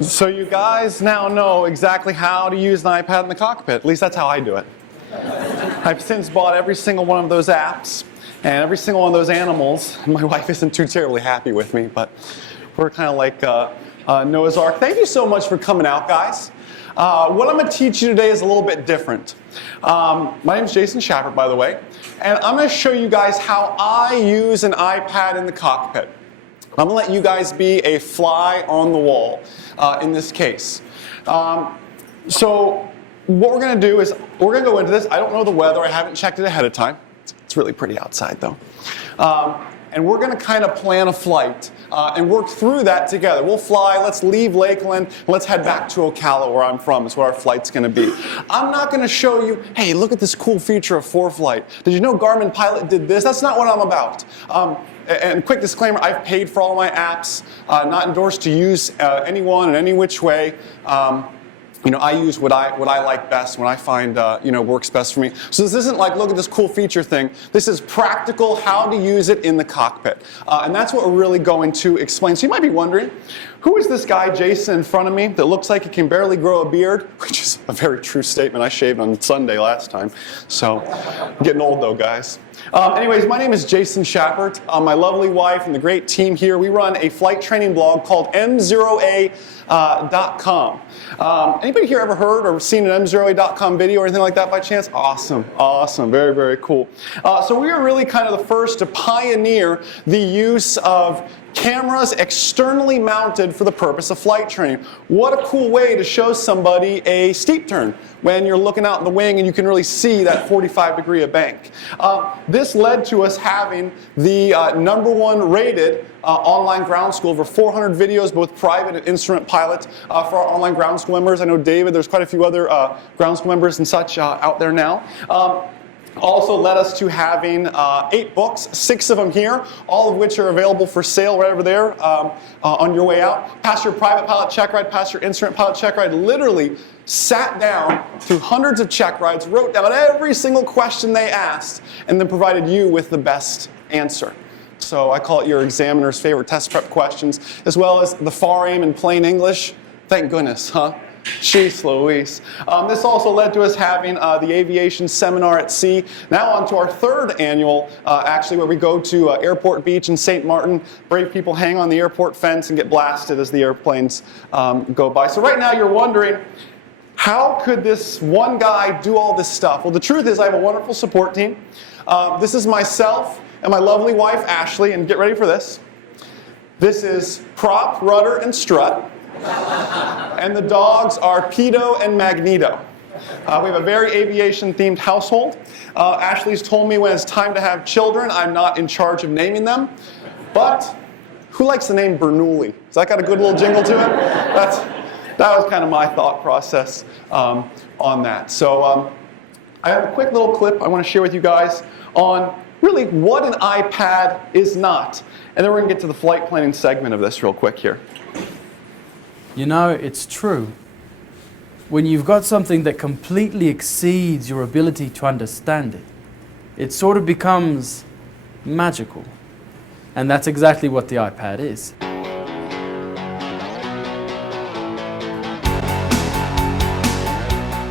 So you guys now know exactly how to use an iPad in the cockpit. At least that's how I do it. I've since bought every single one of those apps and every single one of those animals. My wife isn't too terribly happy with me, but we're kind of like Noah's Ark. Thank you so much for coming out, guys. What I'm going to teach you today is a little bit different. My name is Jason Shapper, by the way, and I'm going to show you guys how I use an iPad in the cockpit. I'm going to let you guys be a fly on the wall in this case. So what we're going to do is we're going to go into this. I don't know the weather. I haven't checked it ahead of time. It's really pretty outside, though. And we're going to kind of plan a flight and work through that together. We'll fly, let's leave Lakeland, and let's head back to Ocala, where I'm from. It's where our flight's going to be. I'm not going to show you, hey, look at this cool feature of ForeFlight. Did you know Garmin Pilot did this? That's not what I'm about. And quick disclaimer, I've paid for all my apps, not endorsed to use anyone in any which way. I use what I like best, what I find works best for me. So this isn't like, look at this cool feature thing. This is practical how to use it in the cockpit. And that's what we're really going to explain. So you might be wondering, who is this guy, Jason, in front of me that looks like he can barely grow a beard? Which is a very true statement. I shaved on Sunday last time. So I'm getting old though, guys. Anyways, my name is Jason Shappert. My lovely wife and the great team here, we run a flight training blog called MzeroA.com. Anybody here ever heard or seen an MzeroA.com video or anything like that by chance? Awesome, awesome, very, very cool. So we are really kind of the first to pioneer the use of cameras externally mounted for the purpose of flight training. What a cool way to show somebody a steep turn when you're looking out in the wing and you can really see that 45-degree of bank. This led to us having the #1 rated online ground school, over 400 videos, both private and instrument pilot, for our online ground school members. I know David, there's quite a few other ground school members and such out there now. Also led us to having 8 books, 6 of them here, all of which are available for sale right over there on your way out. Pass your private pilot check ride, pass your instrument pilot check ride. Literally sat down through hundreds of check rides, wrote down every single question they asked, and then provided you with the best answer. So I call it your examiner's favorite test prep questions, as well as the FAR aim in plain English. Thank goodness, huh? Jeez Louise. This also led to us having the aviation seminar at sea. Now on to our 3rd annual, actually, where we go to Airport Beach in St. Martin. Brave people hang on the airport fence and get blasted as the airplanes go by. So right now you're wondering, how could this one guy do all this stuff? Well, the truth is I have a wonderful support team. This is myself and my lovely wife, Ashley, and get ready for this. This is Prop, Rudder, and Strut. And the dogs are Pedo and Magneto. We have a very aviation-themed household. Ashley's told me when it's time to have children, I'm not in charge of naming them. But who likes the name Bernoulli? Has that got a good little jingle to it? That was kind of my thought process on that. So I have a quick little clip I want to share with you guys on really what an iPad is not. And then we're going to get to the flight planning segment of this real quick here. You know, it's true. When you've got something that completely exceeds your ability to understand it, it sort of becomes magical. And that's exactly what the iPad is.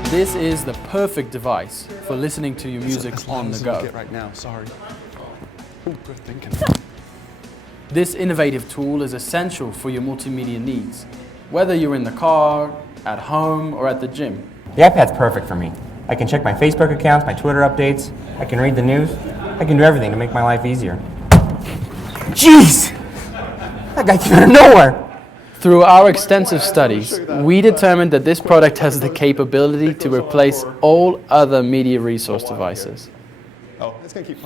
This is the perfect device for listening to your music on the go. Right now, sorry. Ooh, good thinking. This innovative tool is essential for your multimedia needs, whether you're in the car, at home, or at the gym. The iPad's perfect for me. I can check my Facebook accounts, my Twitter updates, I can read the news, I can do everything to make my life easier. Jeez! That guy came out of nowhere! Through our extensive studies, we determined that this product has the capability to replace all other media resource devices.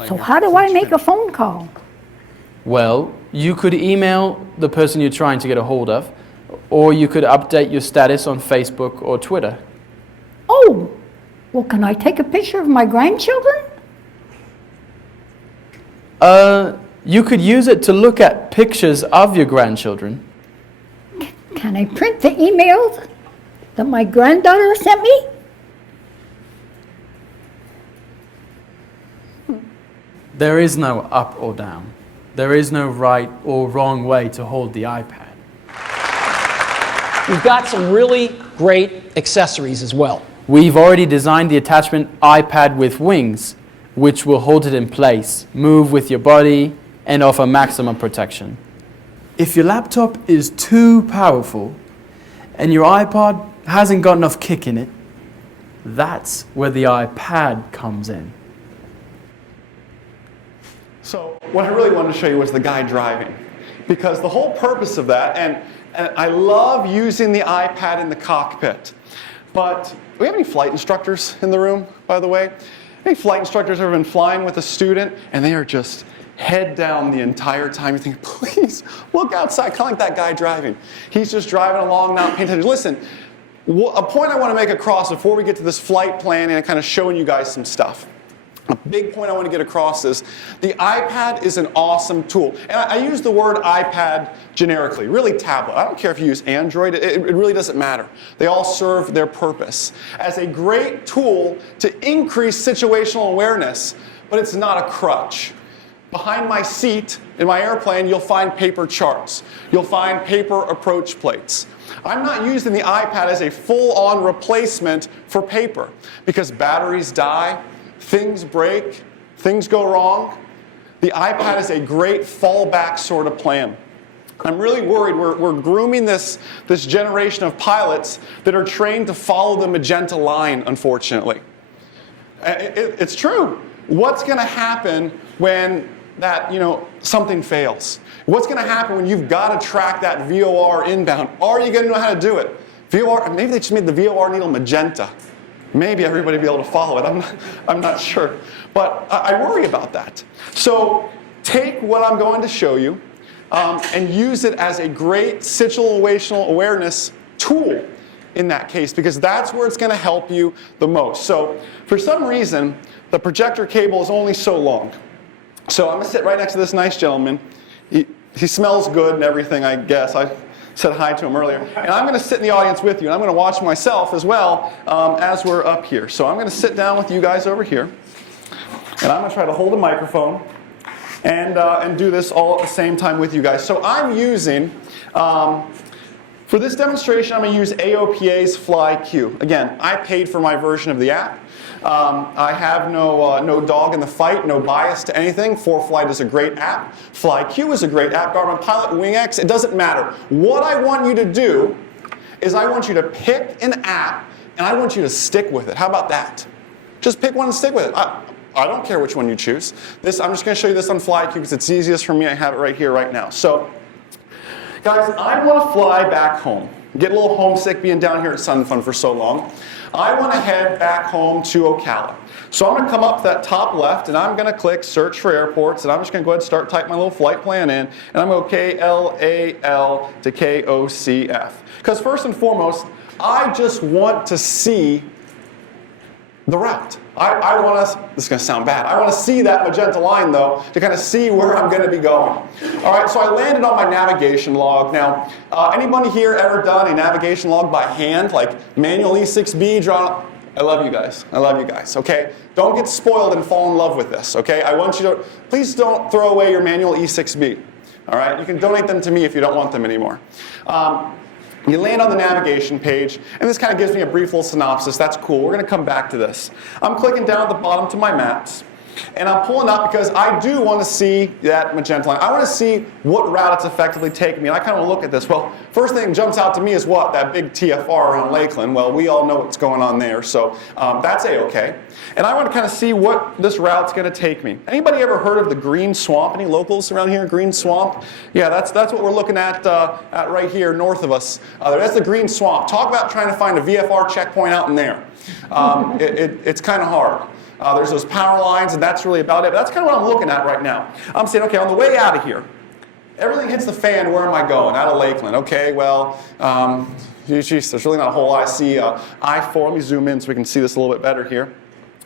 So how do I make a phone call? Well, you could email the person you're trying to get a hold of, or you could update your status on Facebook or Twitter. Oh, well, can I take a picture of my grandchildren? You could use it to look at pictures of your grandchildren. Can I print the emails that my granddaughter sent me? There is no up or down. There is no right or wrong way to hold the iPad. We've got some really great accessories as well. We've already designed the attachment iPad with wings, which will hold it in place, move with your body, and offer maximum protection. If your laptop is too powerful and your iPod hasn't got enough kick in it, that's where the iPad comes in. So what I really wanted to show you was the guy driving, because the whole purpose of that, and I love using the iPad in the cockpit, but do we have any flight instructors in the room, by the way? Any flight instructors ever been flying with a student and they are just head down the entire time? You think, please look outside, kind of like that guy driving. He's just driving along, not paying attention. Listen, a point I want to make across before we get to this flight planning and kind of showing you guys some stuff. A big point I want to get across is the iPad is an awesome tool. And I use the word iPad generically, really tablet. I don't care if you use Android, it really doesn't matter. They all serve their purpose as a great tool to increase situational awareness, but it's not a crutch. Behind my seat in my airplane, you'll find paper charts. You'll find paper approach plates. I'm not using the iPad as a full-on replacement for paper because batteries die, things break, things go wrong. The iPad is a great fallback sort of plan. I'm really worried we're grooming this generation of pilots that are trained to follow the magenta line, unfortunately. It's true. What's going to happen when something fails? What's going to happen when you've got to track that VOR inbound? Are you going to know how to do it? VOR, maybe they just made the VOR needle magenta. Maybe everybody will be able to follow it. I'm not sure. But I worry about that. So take what I'm going to show you and use it as a great situational awareness tool in that case, because that's where it's going to help you the most. So for some reason, the projector cable is only so long. So I'm going to sit right next to this nice gentleman. He smells good and everything, I guess. I said hi to him earlier. And I'm going to sit in the audience with you, and I'm going to watch myself as well as we're up here. So I'm going to sit down with you guys over here, and I'm going to try to hold a microphone and do this all at the same time with you guys. So I'm using, for this demonstration, I'm going to use AOPA's FlyQ. Again, I paid for my version of the app. I have no dog in the fight, no bias to anything. ForeFlight is a great app. FlyQ is a great app. Garmin Pilot, WingX, it doesn't matter. What I want you to do is I want you to pick an app and I want you to stick with it. How about that? Just pick one and stick with it. I don't care which one you choose. I'm just going to show you this on FlyQ because it's easiest for me. I have it right here, right now. So, guys, I want to fly back home. Get a little homesick being down here at Sun Fun for so long. I want to head back home to Ocala. So I'm going to come up to that top left, and I'm going to click Search for Airports, and I'm just going to go ahead and start typing my little flight plan in, and I'm going to go KLAL to KOCF. Because first and foremost, I just want to see the route. I want to, this is going to sound bad, I want to see that magenta line though, to kind of see where I'm going to be going. All right, so I landed on my navigation log. Now, anybody here ever done a navigation log by hand, like manual E6B drawn? I love you guys. I love you guys, okay? Don't get spoiled and fall in love with this, okay? I want you to, please don't throw away your manual E6B, all right? You can donate them to me if you don't want them anymore. You land on the navigation page, and this kind of gives me a brief little synopsis. That's cool. We're going to come back to this. I'm clicking down at the bottom to my maps, and I'm pulling up because I do want to see that magenta line. I want to see what route it's effectively taking me, and I kind of look at this. Well, first thing that jumps out to me is what? That big TFR around Lakeland. Well, we all know what's going on there, so that's A-okay. And I want to kind of see what this route's going to take me. Anybody ever heard of the Green Swamp? Any locals around here? Green Swamp? Yeah, that's what we're looking at right here north of us. That's the Green Swamp. Talk about trying to find a VFR checkpoint out in there. It's kind of hard. There's those power lines, and that's really about it. But that's kind of what I'm looking at right now. I'm saying, okay, on the way out of here, everything hits the fan. Where am I going? Out of Lakeland. Okay, well, geez, there's really not a whole lot. I see I-4. Let me zoom in so we can see this a little bit better here.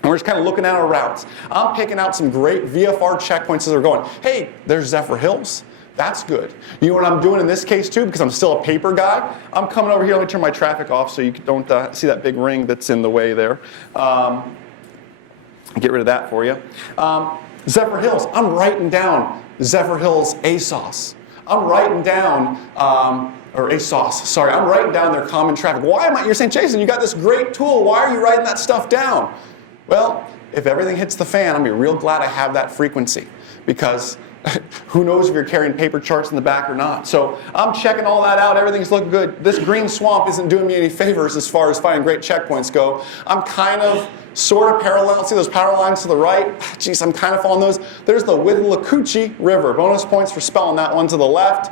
And we're just kind of looking at our routes. I'm picking out some great VFR checkpoints as we're going. Hey, there's Zephyr Hills. That's good. You know what I'm doing in this case too, because I'm still a paper guy? I'm coming over here. Let me turn my traffic off so you don't see that big ring that's in the way there. Get rid of that for you. Zephyr Hills. I'm writing down Zephyr Hills ASOS. I'm writing down, or ASOS, sorry, I'm writing down their common traffic. Why am I, you're saying, Jason, you got this great tool, why are you writing that stuff down? Well, if everything hits the fan, I'm going to be real glad I have that frequency, because who knows if you're carrying paper charts in the back or not. So I'm checking all that out. Everything's looking good. This green swamp isn't doing me any favors as far as finding great checkpoints go. I'm kind of, sort of parallel. See those power lines to the right? Geez, I'm kind of following those. There's the Withlacoochee River. Bonus points for spelling that one to the left.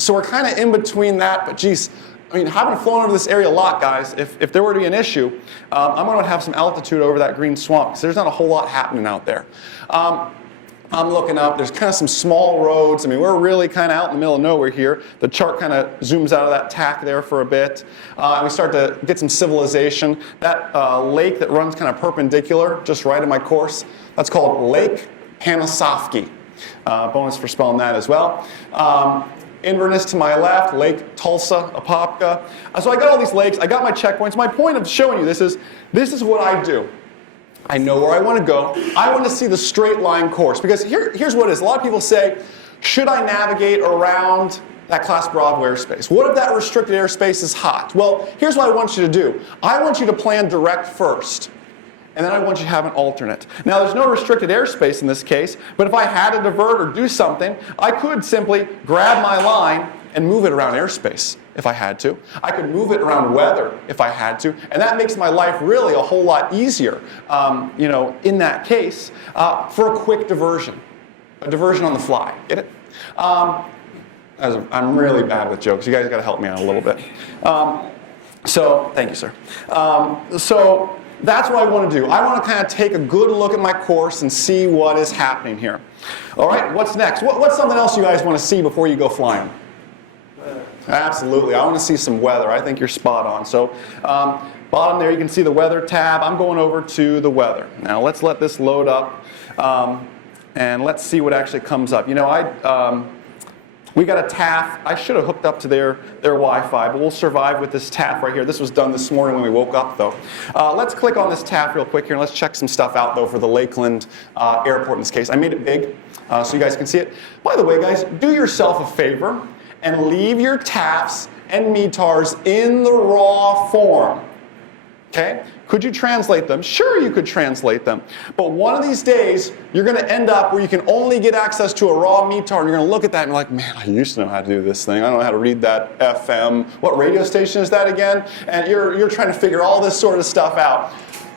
So we're kind of in between that, but geez, I mean, having flown over this area a lot, guys, if there were to be an issue, I'm going to have some altitude over that green swamp, because there's not a whole lot happening out there. I'm looking up, there's kind of some small roads. I mean, we're really kind of out in the middle of nowhere here. The chart kind of zooms out of that tack there for a bit. And we start to get some civilization. That lake that runs kind of perpendicular, just right in my course, that's called Lake Panasofsky. Bonus for spelling that as well. Inverness to my left, Lake Tulsa, Apopka. So I got all these lakes, I got my checkpoints. My point of showing you this is what I do. I know where I want to go. I want to see the straight line course. Because here's what it is. A lot of people say, should I navigate around that Class Bravo airspace? What if that restricted airspace is hot? Well, here's what I want you to do. I want you to plan direct first. And then I want you to have an alternate. Now, there's no restricted airspace in this case, but if I had to divert or do something, I could simply grab my line and move it around airspace if I had to. I could move it around weather if I had to, and that makes my life really a whole lot easier, in that case, for a quick diversion. A diversion on the fly. Get it? I'm really bad with jokes. You guys got to help me out a little bit. Thank you, sir. So that's what I want to do. I want to kind of take a good look at my course and see what is happening here. All right, what's next? What's something else you guys want to see before you go flying? Absolutely. I want to see some weather. I think you're spot on. So bottom there, you can see the weather tab. I'm going over to the weather. Now let's let this load up, and let's see what actually comes up. You know, we got a TAF. I should have hooked up to their Wi-Fi, but we'll survive with this TAF right here. This was done this morning when we woke up, though. Let's click on this TAF real quick here, and let's check some stuff out, though, for the Lakeland Airport in this case. I made it big so you guys can see it. By the way, guys, do yourself a favor and leave your TAFs and METARs in the raw form. Okay? Could you translate them? Sure, you could translate them. But one of these days, you're going to end up where you can only get access to a raw METAR, and you're going to look at that and you're like, man, I used to know how to do this thing. I don't know how to read that FM. What radio station is that again? And you're trying to figure all this sort of stuff out.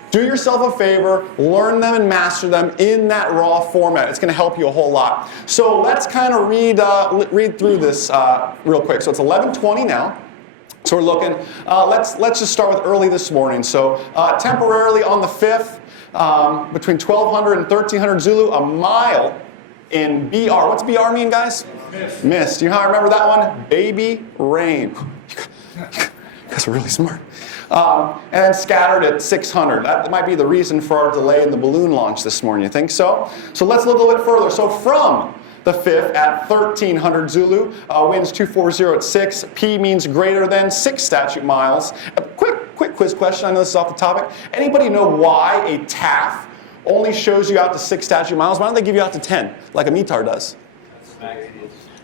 Do yourself a favor, learn them and master them in that raw format. It's going to help you a whole lot. So let's kind of read through this real quick. So it's 11:20 now. So we're looking. Let's just start with early this morning. So temporarily on the 5th, between 1200 and 1300 Zulu, a mile in BR. What's BR mean, guys? Mist. Mist. You know how I remember that one? Baby rain. You guys are really smart. And then scattered at 600. That might be the reason for our delay in the balloon launch this morning. You think so? So let's look a little bit further. So from the 5th at 1300 Zulu, winds 240 at 6. P means greater than 6 statute miles. A quick quiz question. I know this is off the topic. Anybody know why a TAF only shows you out to 6 statute miles? Why don't they give you out to 10, like a METAR does?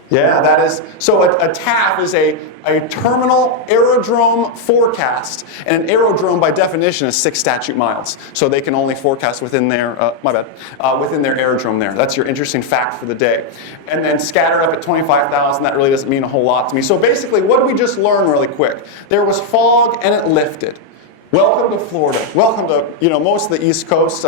Yeah, that is. So a TAF is a terminal aerodrome forecast. And an aerodrome, by definition, is 6 statute miles. So they can only forecast within their, within their aerodrome there. That's your interesting fact for the day. And then scattered up at 25,000, that really doesn't mean a whole lot to me. So basically, what did we just learn really quick? There was fog and it lifted. Welcome to Florida. Welcome to, most of the East Coast,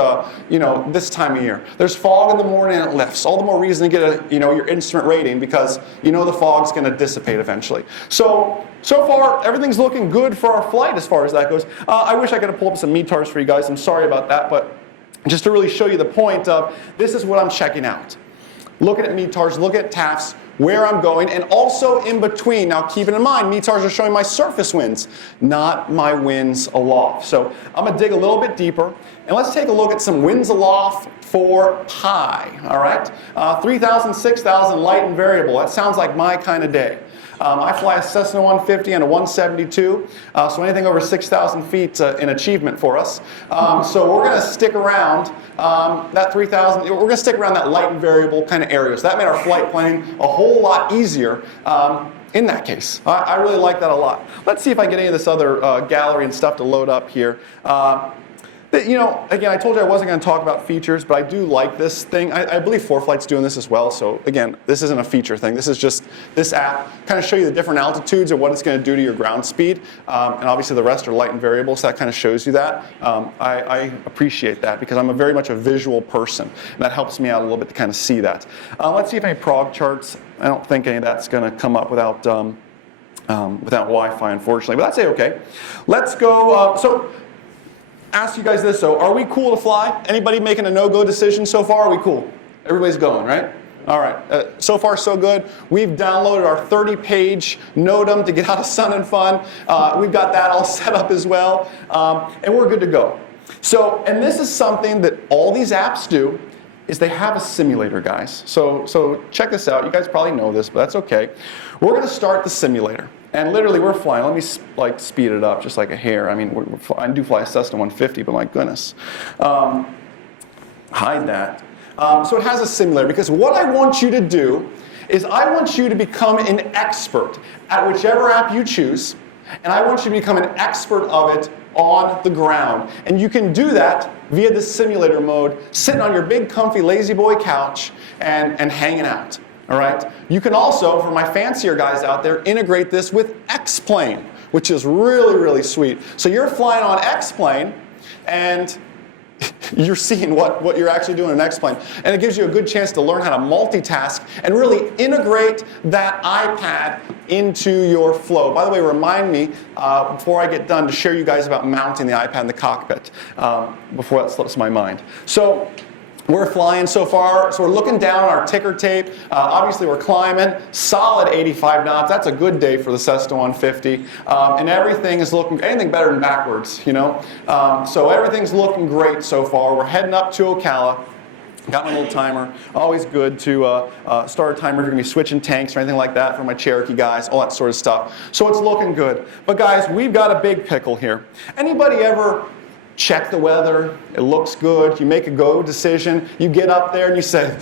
this time of year. There's fog in the morning and it lifts. All the more reason to get your instrument rating, because the fog's going to dissipate eventually. So far, everything's looking good for our flight as far as that goes. I wish I could have pulled up some METARs for you guys. I'm sorry about that, but just to really show you the point of, this is what I'm checking out. Looking at METARs, look at TAFs, where I'm going, and also in between. Now keeping in mind, METARs are showing my surface winds, not my winds aloft. So I'm going to dig a little bit deeper, and let's take a look at some winds aloft for pi, all right? 3,000, 6,000, light and variable. That sounds like my kind of day. I fly a Cessna 150 and a 172, so anything over 6,000 feet an achievement for us. So we're going to stick around that 3,000, we're going to stick around that light and variable kind of area. So that made our flight planning a whole lot easier. In that case, I really like that a lot. Let's see if I get any of this other gallery and stuff to load up here. Again, I told you I wasn't going to talk about features, but I do like this thing. I believe ForeFlight's doing this as well. So again, this isn't a feature thing. This is just this app kind of show you the different altitudes and what it's going to do to your ground speed. And obviously the rest are light and variable, so that kind of shows you that. I appreciate that because I'm very much a visual person, and that helps me out a little bit to kind of see that. Let's see if any prog charts. I don't think any of that's going to come up without Wi-Fi, unfortunately, but that's okay. Let's go. Ask you guys this, are we cool to fly? Anybody making a no-go decision so far? Are we cool? Everybody's going, right? All right, so far so good. We've downloaded our 30-page NOTAM to get out of Sun and Fun. We've got that all set up as well, and we're good to go. So, and this is something that all these apps do, is they have a simulator, guys. So check this out. You guys probably know this, but that's okay. We're going to start the simulator. And literally, we're flying. Let me speed it up just like a hair. I mean, I do fly a Cessna 150, but my goodness. Hide that. So it has a simulator, because what I want you to do is I want you to become an expert at whichever app you choose, and I want you to become an expert of it on the ground. And you can do that via the simulator mode, sitting on your big, comfy, lazy boy couch and hanging out. All right. You can also, for my fancier guys out there, integrate this with X-Plane, which is really, really sweet. So you're flying on X-Plane, and you're seeing what you're actually doing in X-Plane. And it gives you a good chance to learn how to multitask and really integrate that iPad into your flow. By the way, remind me, before I get done, to share you guys about mounting the iPad in the cockpit, before that slips my mind. So we're flying so far, so we're looking down on our ticker tape. Obviously, we're climbing, solid 85 knots. That's a good day for the Cessna 150. And everything is looking, anything better than backwards, you know? So everything's looking great so far. We're heading up to Ocala. Got my little timer. Always good to start a timer if you're going to be switching tanks or anything like that for my Cherokee guys, all that sort of stuff. So it's looking good. But guys, we've got a big pickle here. Anybody ever check the weather, it looks good, you make a go decision, you get up there and you say,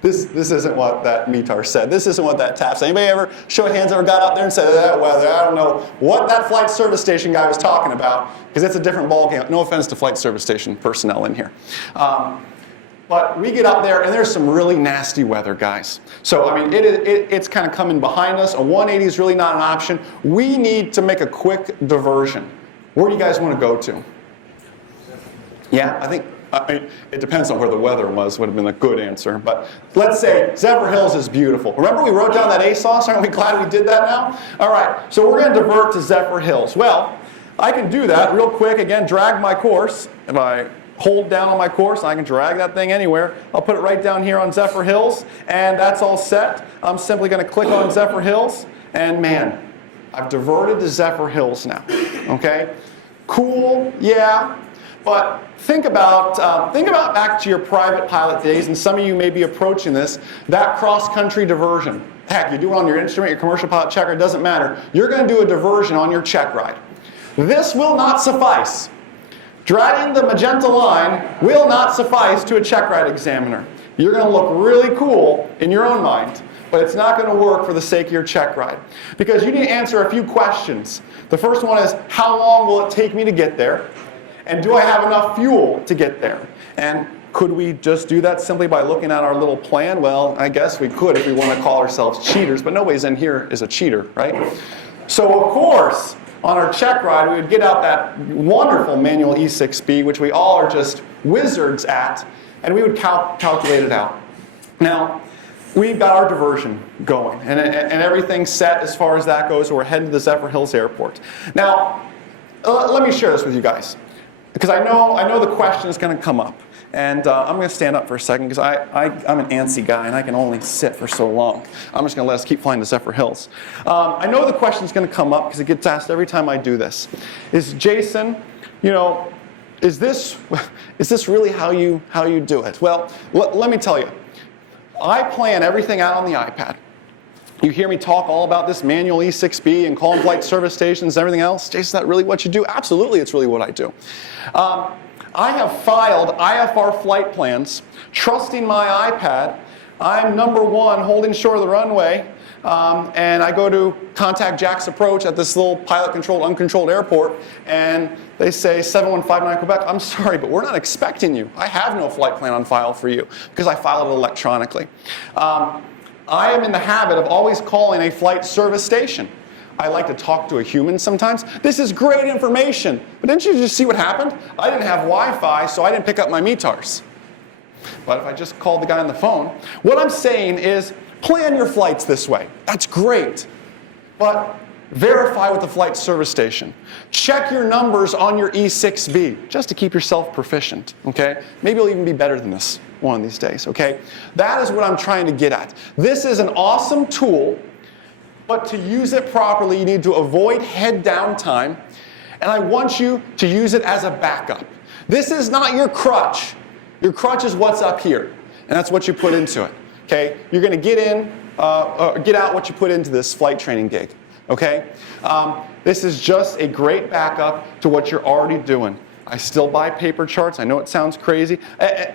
this isn't what that METAR said, this isn't what that TAP said. Anybody ever, show of hands, ever got up there and said, that weather, I don't know what that flight service station guy was talking about, because it's a different ballgame. No offense to flight service station personnel in here. But we get up there and there's some really nasty weather, guys. So, I mean, it's kind of coming behind us. A 180 is really not an option. We need to make a quick diversion. Where do you guys want to go to? Yeah, I mean, it depends on where the weather was, would have been a good answer. But let's say Zephyr Hills is beautiful. Remember we wrote down that ASOS? Aren't we glad we did that now? All right, so we're going to divert to Zephyr Hills. Well, I can do that real quick. Again, drag my course. If I hold down on my course, I can drag that thing anywhere. I'll put it right down here on Zephyr Hills, and that's all set. I'm simply going to click on Zephyr Hills, and man, I've diverted to Zephyr Hills now. Okay? Cool, yeah. But think about back to your private pilot days, and some of you may be approaching this, that cross-country diversion. Heck, you do it on your instrument, your commercial pilot checker, it doesn't matter. You're going to do a diversion on your check ride. This will not suffice. Dragging the magenta line will not suffice to a check ride examiner. You're going to look really cool in your own mind, but it's not going to work for the sake of your check ride. Because you need to answer a few questions. The first one is, how long will it take me to get there? And do I have enough fuel to get there? And could we just do that simply by looking at our little plan? Well, I guess we could if we want to call ourselves cheaters, but nobody's in here is a cheater, right? So of course, on our check ride, we would get out that wonderful manual E6B, which we all are just wizards at, and we would calculate it out. Now, we've got our diversion going, and everything's set as far as that goes, so we're heading to the Zephyr Hills Airport. Now, let me share this with you guys, because I know the question is going to come up. And I'm going to stand up for a second because I'm an antsy guy and I can only sit for so long. I'm just going to let us keep flying to Zephyr Hills. I know the question is going to come up because it gets asked every time I do this. Is Jason, is this really how you do it? Well, let me tell you. I plan everything out on the iPad. You hear me talk all about this manual E6B and calling flight service stations and everything else. Jason, is that really what you do? Absolutely, it's really what I do. I have filed IFR flight plans, trusting my iPad. I'm number one, holding short of the runway, and I go to contact Jack's approach at this little pilot-controlled, uncontrolled airport, and they say 7159 Quebec, I'm sorry, but we're not expecting you. I have no flight plan on file for you because I filed it electronically. I am in the habit of always calling a flight service station. I like to talk to a human sometimes. This is great information, but didn't you just see what happened? I didn't have Wi-Fi, so I didn't pick up my METARs. But if I just called the guy on the phone, what I'm saying is plan your flights this way. That's great. But verify with the flight service station. Check your numbers on your E6B just to keep yourself proficient, okay? Maybe you'll even be better than this one of these days, okay? That is what I'm trying to get at. This is an awesome tool, but to use it properly, you need to avoid head down time, and I want you to use it as a backup. This is not your crutch. Your crutch is what's up here, and that's what you put into it, okay? You're going to get out what you put into this flight training gig, okay? This is just a great backup to what you're already doing. I still buy paper charts. I know it sounds crazy.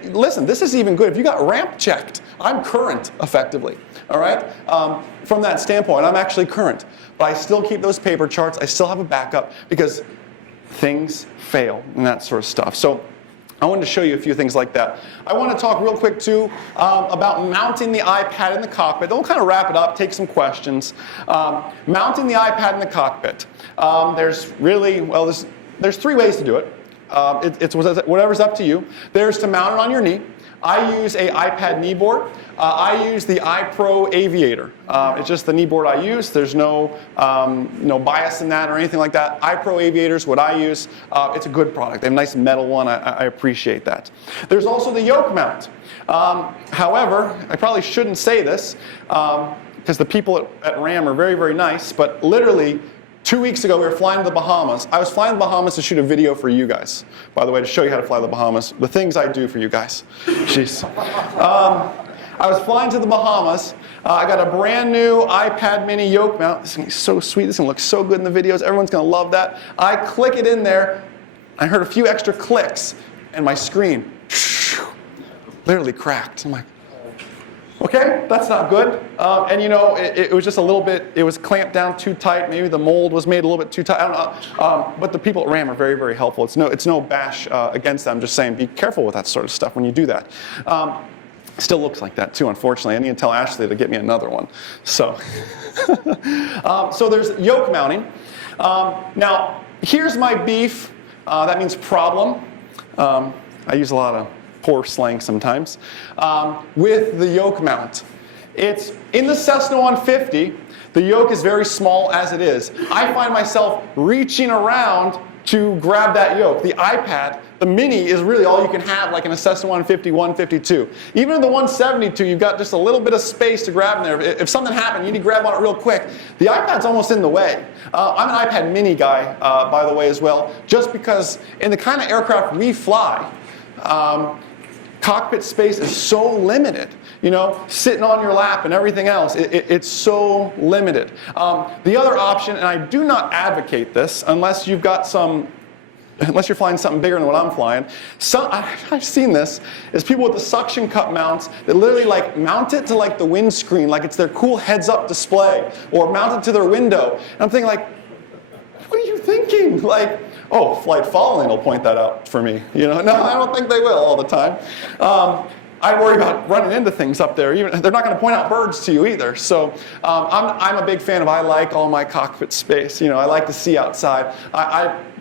Listen, this is even good. If you got ramp checked, I'm current, effectively, all right? From that standpoint, I'm actually current. But I still keep those paper charts. I still have a backup because things fail and that sort of stuff. So I wanted to show you a few things like that. I want to talk real quick, too, about mounting the iPad in the cockpit. Then we'll kind of wrap it up, take some questions. Mounting the iPad in the cockpit. There's really, well, there's three ways to do it. It's whatever's up to you. There's to mount it on your knee. I use a iPad knee board. I use the iPro Aviator. It's just the knee board I use. There's no bias in that or anything like that. iPro Aviator is what I use. It's a good product. They have a nice metal one. I appreciate that. There's also the yoke mount. However, I probably shouldn't say this because the people at RAM are very, very nice, but literally 2 weeks ago, we were flying to the Bahamas. I was flying to the Bahamas to shoot a video for you guys, by the way, to show you how to fly to the Bahamas, the things I do for you guys. Jeez. I was flying to the Bahamas. I got a brand new iPad mini yoke mount. This is going to be so sweet. This is going to look so good in the videos. Everyone's going to love that. I click it in there. I heard a few extra clicks, and my screen literally cracked. I'm like, okay, that's not good. And you know, it was just a little bit, it was clamped down too tight. Maybe the mold was made a little bit too tight. I don't know. But the people at RAM are very, very helpful. It's no bash against them. I'm just saying, be careful with that sort of stuff when you do that. Still looks like that too, unfortunately. I need to tell Ashley to get me another one. So, so there's yoke mounting. Now, here's my beef. That means problem. I use a lot of poor slang sometimes, with the yoke mount. It's in the Cessna 150, the yoke is very small as it is. I find myself reaching around to grab that yoke. The iPad, the mini, is really all you can have, like in a Cessna 150, 152. Even in the 172, you've got just a little bit of space to grab in there. If something happened, you need to grab on it real quick. The iPad's almost in the way. I'm an iPad mini guy, by the way, as well, just because in the kind of aircraft we fly, cockpit space is so limited, you know, sitting on your lap and everything else, it's so limited. The other option, and I do not advocate this unless you've got unless you're flying something bigger than what I'm flying. I've seen this, is people with the suction cup mounts that literally like mount it to like the windscreen, like it's their cool heads-up display, or mount it to their window. And I'm thinking like, what are you thinking? Like, oh, flight following will point that out for me. You know, no, I don't think they will all the time. I worry about running into things up there. Even they're not going to point out birds to you either. So I'm a big fan of. I like all my cockpit space. You know, I like to see outside.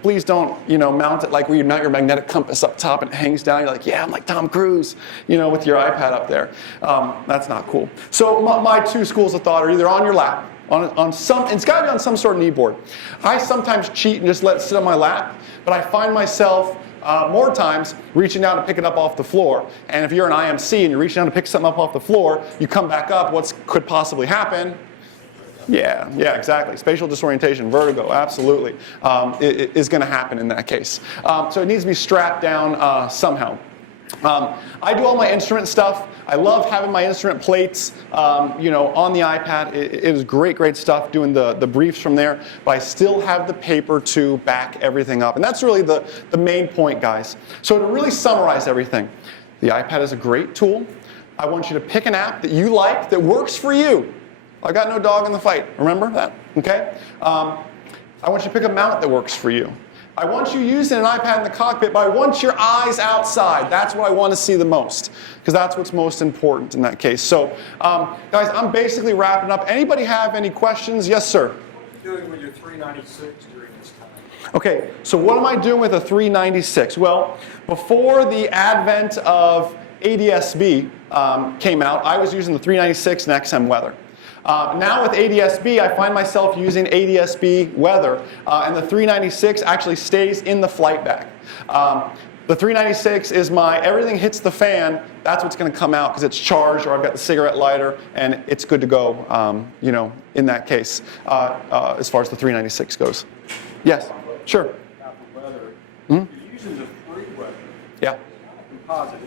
Please don't, you know, mount it like where you mount your magnetic compass up top and it hangs down. You're like, yeah, I'm like Tom Cruise, you know, with your iPad up there. That's not cool. So my two schools of thought are either on your lap, on some, it's got to be on some sort of knee board. I sometimes cheat and just let it sit on my lap, but I find myself more times reaching down to pick it up off the floor. And if you're an IMC and you're reaching down to pick something up off the floor, you come back up, what could possibly happen? Yeah, exactly. Spatial disorientation, vertigo, absolutely, it is going to happen in that case. So it needs to be strapped down somehow. I do all my instrument stuff. I love having my instrument plates, on the iPad. It is great, great stuff doing the briefs from there, but I still have the paper to back everything up. And that's really the main point, guys. So to really summarize everything, the iPad is a great tool. I want you to pick an app that you like, that works for you. I got no dog in the fight. Remember that? Okay? I want you to pick a mount that works for you. I want you using an iPad in the cockpit, but I want your eyes outside. That's what I want to see the most, because that's what's most important in that case. So, guys, I'm basically wrapping up. Anybody have any questions? Yes, sir? What are you doing with your 396 during this time? Okay, so what am I doing with a 396? Well, before the advent of ADS-B came out, I was using the 396 and XM Weather. Now with ADS-B, I find myself using ADS-B Weather, and the 396 actually stays in the flight bag. The 396 is my everything hits the fan, that's what's going to come out because it's charged, or I've got the cigarette lighter, and it's good to go, in that case, as far as the 396 goes. Yes, sure. Apple Weather. Mm-hmm. You're using the free weather. Yeah. Composite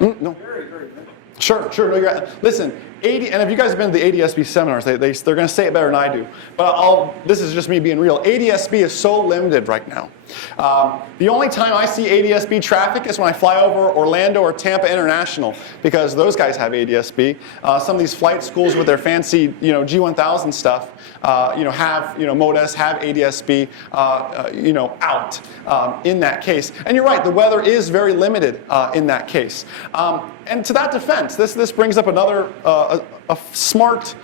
image. No. Very, very limited. Sure. No, listen, and if you guys have been to the ADS-B seminars, they're going to say it better than I do. But this is just me being real. ADS-B is so limited right now. The only time I see ADS-B traffic is when I fly over Orlando or Tampa International, because those guys have ADS-B. Some of these flight schools with their fancy, G1000 stuff, have, Modes have ADS-B, out in that case. And you're right, the weather is very limited in that case. And to that defense, this brings up another a smart,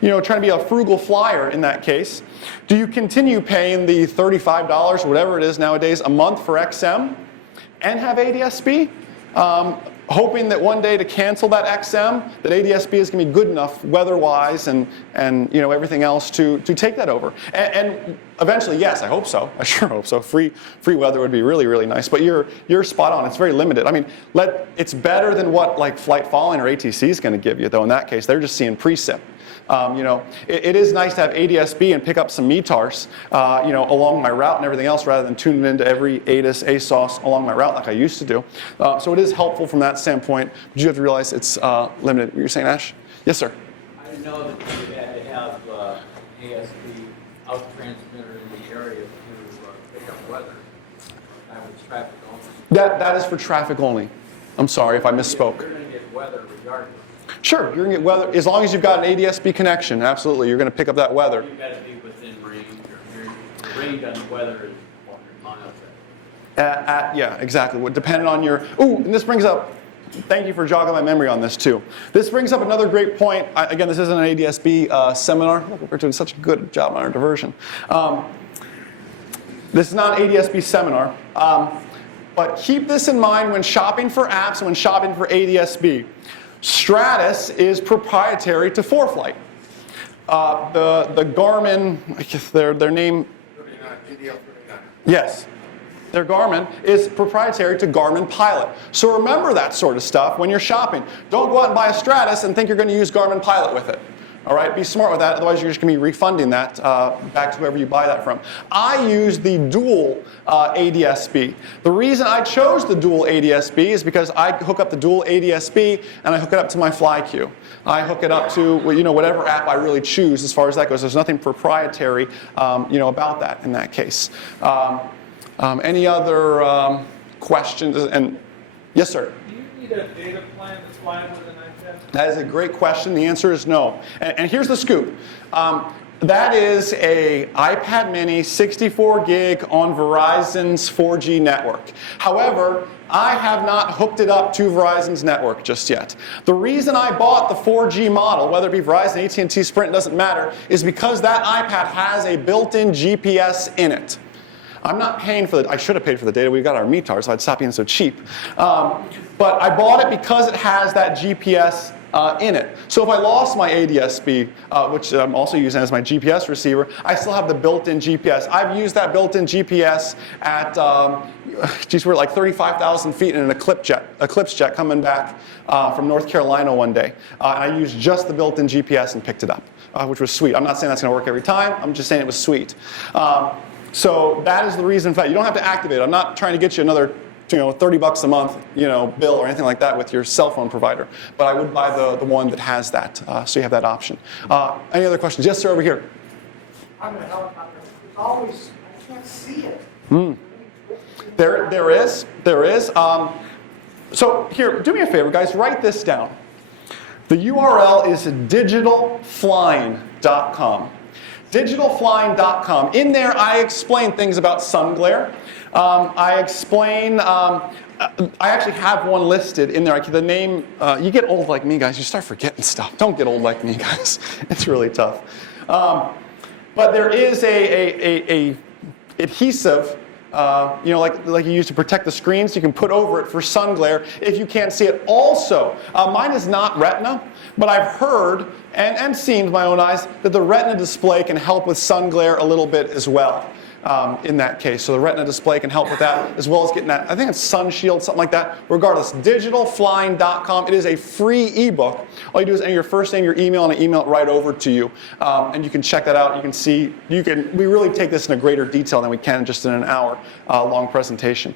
trying to be a frugal flyer in that case. Do you continue paying the $35, whatever it is nowadays, a month for XM and have ADS-B? Hoping that one day to cancel that XM, that ADS-B is going to be good enough weather-wise and everything else to take that over. And eventually, yes, I hope so. I sure hope so. Free weather would be really, really nice. But you're spot on. It's very limited. I mean, it's better than what like Flight Following or ATC is going to give you, though. In that case, they're just seeing precip. It is nice to have ADS-B and pick up some METARs, along my route and everything else, rather than tuning into every ATIS, ASOS along my route like I used to do. So it is helpful from that standpoint, but you have to realize it's limited. What were you saying, Ash? Yes, sir. I didn't know that you had to have ASB out transmitter in the area to pick up weather. That was traffic only. That is for traffic only. I'm sorry if I misspoke. You're going to get weather regardless. Sure, you're going to get weather, as long as you've got an ADS-B connection, absolutely, you're going to pick up that weather. You've got to be within range. Your range on weather is 400 miles. Yeah, exactly. Depending on your, and this brings up, thank you for jogging my memory on this too. This brings up another great point. Again, this isn't an ADS-B seminar. Look, we're doing such a good job on our diversion. This is not an ADS-B seminar, but keep this in mind when shopping for apps and when shopping for ADS-B. Stratus is proprietary to ForeFlight. The Garmin, I guess their name, yes, their Garmin is proprietary to Garmin Pilot. So remember that sort of stuff when you're shopping. Don't go out and buy a Stratus and think you're going to use Garmin Pilot with it. All right, be smart with that, otherwise you're just going to be refunding that back to whoever you buy that from. I use the dual ADS-B. The reason I chose the dual ADS-B is because I hook up the dual ADS-B and I hook it up to my FlyQ. I hook it up to whatever app I really choose as far as that goes. There's nothing proprietary about that in that case. Any other questions? And yes, sir. Do you need a data plan to fly with an iPad? That is a great question. The answer is no. And here's the scoop. That is a iPad mini 64 gig on Verizon's 4G network. However, I have not hooked it up to Verizon's network just yet. The reason I bought the 4G model, whether it be Verizon, AT&T, Sprint, it doesn't matter, is because that iPad has a built-in GPS in it. I'm not paying for I should have paid for the data. We've got our METAR, so I'd stop being so cheap. But I bought it because it has that GPS in it. So if I lost my ADS-B, which I'm also using as my GPS receiver, I still have the built-in GPS. I've used that built-in GPS at, we're like 35,000 feet in an Eclipse jet coming back from North Carolina one day. And I used just the built-in GPS and picked it up, which was sweet. I'm not saying that's going to work every time. I'm just saying it was sweet. So that is the reason for that. You don't have to activate it. I'm not trying to get you another $30 a month, bill or anything like that with your cell phone provider. But I would buy the one that has that, so you have that option. Any other questions? Yes, sir, over here. I'm a helicopter. It's always, I can't see it. There is. So here, do me a favor, guys. Write this down. The URL is digitalflying.com. Digitalflying.com. In there, I explain things about sun glare. I explain. I actually have one listed in there. The name. You get old like me, guys. You start forgetting stuff. Don't get old like me, guys. It's really tough. But there is a adhesive. Like you use to protect the screens, you can put over it for sun glare if you can't see it. Also, mine is not retina, but I've heard and seen with my own eyes that the retina display can help with sun glare a little bit as well. In that case, so the retina display can help with that, as well as getting that, I think it's sun shield, something like that. Regardless, digitalflying.com. It is a free ebook. All you do is enter your first name, your email, and I email it right over to you. And you can check that out. You can see, we really take this in a greater detail than we can just in an hour long presentation.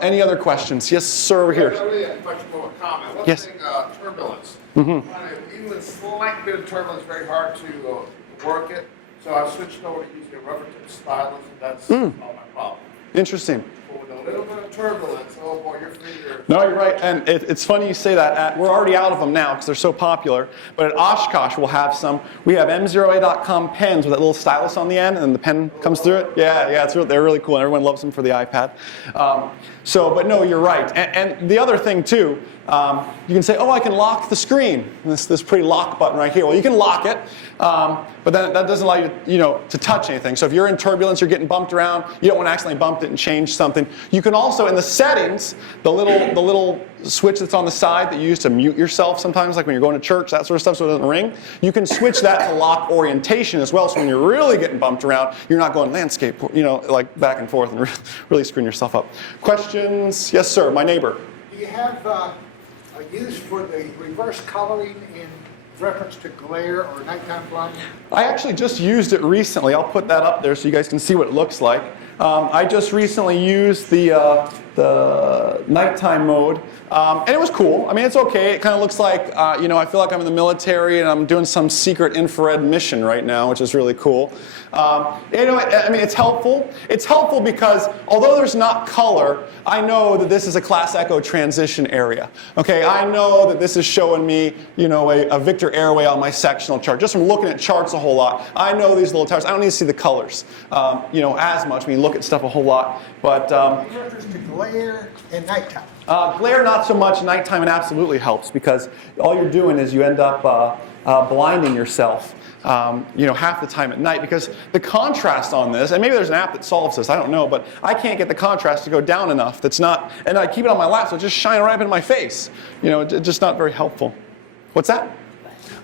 Any other questions? Yes, sir, over here. Really a question more a comment. One Yes. thing, turbulence. Even with slight bit of turbulence, very hard to work it. So I switched over to using a rubber tip stylus, and that's all my problem. Interesting. But with a little bit of turbulence, oh boy, your finger. No, you're right, and it's funny you say that. We're already out of them now because they're so popular, but at Oshkosh we'll have some. We have MzeroA.com pens with that little stylus on the end, and the pen comes through it. Yeah, they're really cool, and everyone loves them for the iPad. But no, you're right. And the other thing too, you can say, oh, I can lock the screen. This pretty lock button right here. Well, you can lock it, but then that doesn't allow you, to touch anything. So if you're in turbulence, you're getting bumped around, you don't want to accidentally bump it and change something. You can also, in the settings, the little switch that's on the side that you use to mute yourself sometimes, like when you're going to church, that sort of stuff, so it doesn't ring. You can switch that to lock orientation as well. So when you're really getting bumped around, you're not going landscape, like back and forth and really screwing yourself up. Questions? Yes, sir. My neighbor. Do you have a use for the reverse coloring in reference to glare or nighttime flying? I actually just used it recently. I'll put that up there so you guys can see what it looks like. I just recently used the nighttime mode, and it was cool. I mean, it's okay. It kind of looks like, I feel like I'm in the military and I'm doing some secret infrared mission right now, which is really cool. It's helpful. It's helpful because although there's not color, I know that this is a class echo transition area. Okay, I know that this is showing me, a Victor airway on my sectional chart. Just from looking at charts a whole lot, I know these little towers. I don't need to see the colors, as much when you look at stuff a whole lot. But In reference to glare and nighttime. glare, not so much. Nighttime, it absolutely helps because all you're doing is you end up blinding yourself. Half the time at night, because the contrast on this, and maybe there's an app that solves this, I don't know, but I can't get the contrast to go down enough. That's not, and I keep it on my lap, so it's just shining right up in my face. It's just not very helpful. What's that?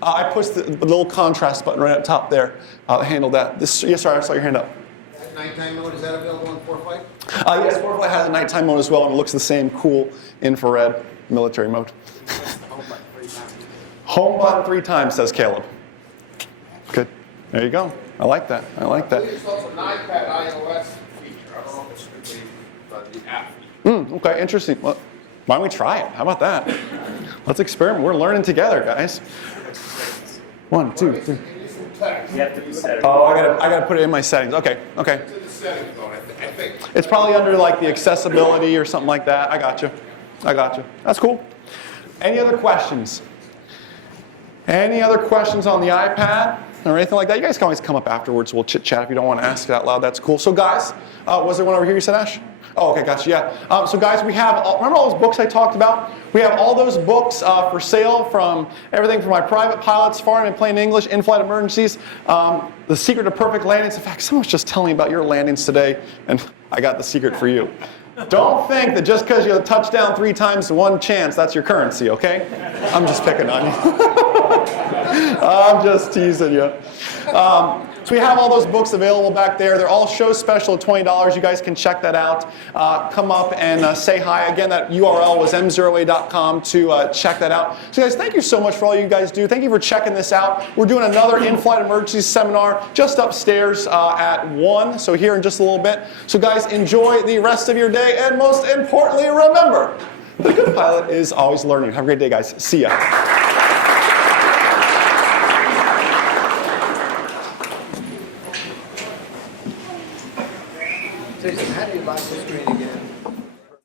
I pushed the little contrast button right up top there. Handled that. Yes, sir, I saw your hand up. Nighttime mode, is that available in ForeFlight? Yes, ForeFlight has a nighttime mode as well, and it looks the same cool infrared military mode. Home button 3 times, says Caleb. Good. There you go. I like that. I believe it's also an iPad iOS feature. I don't know if it's strictly the app feature. Okay, interesting. Well, why don't we try it? How about that? Let's experiment. We're learning together, guys. 1, 2, 3. You have to be set. Oh, I gotta put it in my settings. Okay. It's in the settings though, I think. It's probably under like the accessibility or something like that. I got you. That's cool. Any other questions? Any other questions on the iPad or anything like that? You guys can always come up afterwards. We'll chit chat if you don't want to ask it out loud. That's cool. So guys, was there one over here you said, Ash? Oh, okay, gotcha, yeah. So guys, we have, remember all those books I talked about? We have all those books for sale, from everything from my private pilots, foreign and plain English, in-flight emergencies, The Secret to Perfect Landings. In fact, someone was just telling me about your landings today, and I got the secret for you. Don't think that just because you touchdown 3 times, 1 chance, that's your currency, okay? I'm just picking on you. I'm just teasing you. So we have all those books available back there. They're all show special at $20. You guys can check that out. Come up and say hi. Again, that URL was MzeroA.com to check that out. So guys, thank you so much for all you guys do. Thank you for checking this out. We're doing another in-flight emergency seminar just upstairs at 1, so here in just a little bit. So guys, enjoy the rest of your day, and most importantly, remember, the good pilot is always learning. Have a great day, guys. See ya.